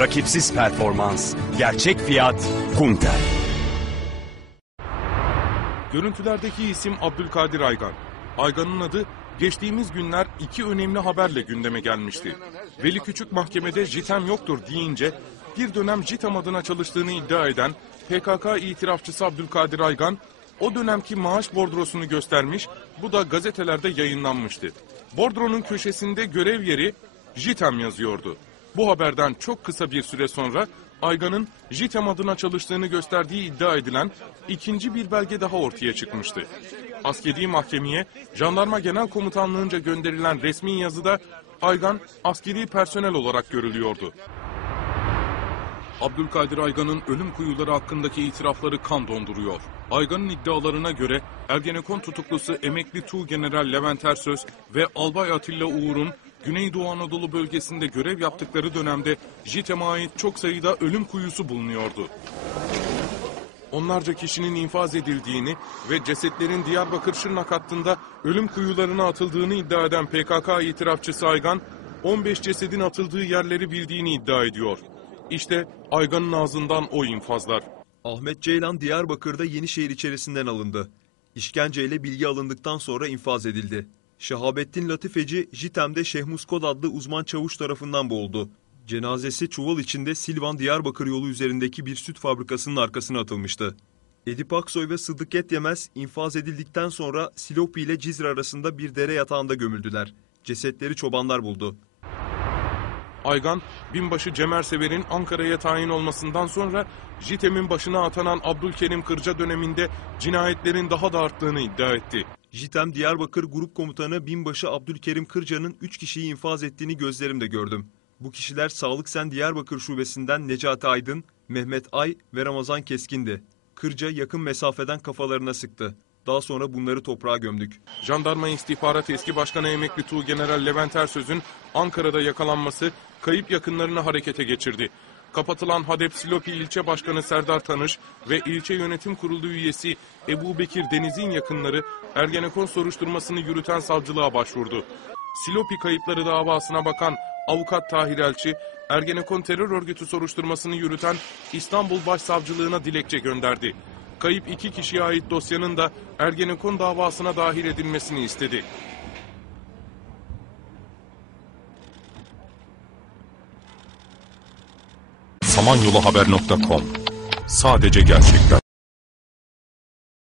Rakipsiz performans, gerçek fiyat, Kunter. Görüntülerdeki isim Abdülkadir Aygan. Aygan'ın adı geçtiğimiz günler iki önemli haberle gündeme gelmişti. Veli Küçük mahkemede JITEM yoktur deyince bir dönem JITEM adına çalıştığını iddia eden PKK itirafçısı Abdülkadir Aygan o dönemki maaş bordrosunu göstermiş, bu da gazetelerde yayınlanmıştı. Bordronun köşesinde görev yeri JITEM yazıyordu. Bu haberden çok kısa bir süre sonra Aygan'ın JITEM adına çalıştığını gösterdiği iddia edilen ikinci bir belge daha ortaya çıkmıştı. Askeri mahkemeye Jandarma Genel Komutanlığı'nca gönderilen resmi yazıda Aygan askeri personel olarak görülüyordu. Abdülkadir Aygan'ın ölüm kuyuları hakkındaki itirafları kan donduruyor. Aygan'ın iddialarına göre Ergenekon tutuklusu emekli Tuğgeneral Levent Ersöz ve Albay Atilla Uğur'un Güneydoğu Anadolu bölgesinde görev yaptıkları dönemde JITEM'e ait çok sayıda ölüm kuyusu bulunuyordu. Onlarca kişinin infaz edildiğini ve cesetlerin Diyarbakır Şırnak hattında ölüm kuyularına atıldığını iddia eden PKK itirafçısı Aygan, 15 cesedin atıldığı yerleri bildiğini iddia ediyor. İşte Aygan'ın ağzından o infazlar. Ahmet Ceylan Diyarbakır'da Yenişehir içerisinden alındı. İşkenceyle bilgi alındıktan sonra infaz edildi. Şehabettin Latifeci Jitem'de Şehmus Kod adlı uzman çavuş tarafından boğuldu. Cenazesi çuval içinde Silvan Diyarbakır yolu üzerindeki bir süt fabrikasının arkasına atılmıştı. Edip Aksoy ve Sıddık Etyemez infaz edildikten sonra Silopi ile Cizre arasında bir dere yatağında gömüldüler. Cesetleri çobanlar buldu. Aygan, binbaşı Cemer Sever'in Ankara'ya tayin olmasından sonra JITEM'in başına atanan Abdülkerim Kırca döneminde cinayetlerin daha da arttığını iddia etti. JITEM Diyarbakır Grup Komutanı Binbaşı Abdülkerim Kırca'nın 3 kişiyi infaz ettiğini gözlerimde gördüm. Bu kişiler Sağlık Sen Diyarbakır Şubesi'nden Necati Aydın, Mehmet Ay ve Ramazan Keskin'di. Kırca yakın mesafeden kafalarına sıktı. Daha sonra bunları toprağa gömdük. Jandarma İstihbarat Eski Başkanı Emekli Tuğgeneral Levent Ersöz'ün Ankara'da yakalanması kayıp yakınlarını harekete geçirdi. Kapatılan Hadep Silopi ilçe başkanı Serdar Tanış ve ilçe yönetim kurulu üyesi Ebu Bekir Deniz'in yakınları Ergenekon soruşturmasını yürüten savcılığa başvurdu. Silopi kayıpları davasına bakan avukat Tahir Elçi, Ergenekon terör örgütü soruşturmasını yürüten İstanbul Başsavcılığına dilekçe gönderdi. Kayıp iki kişiye ait dosyanın da Ergenekon davasına dahil edilmesini istedi. samanyoluhaber.com Sadece gerçekler.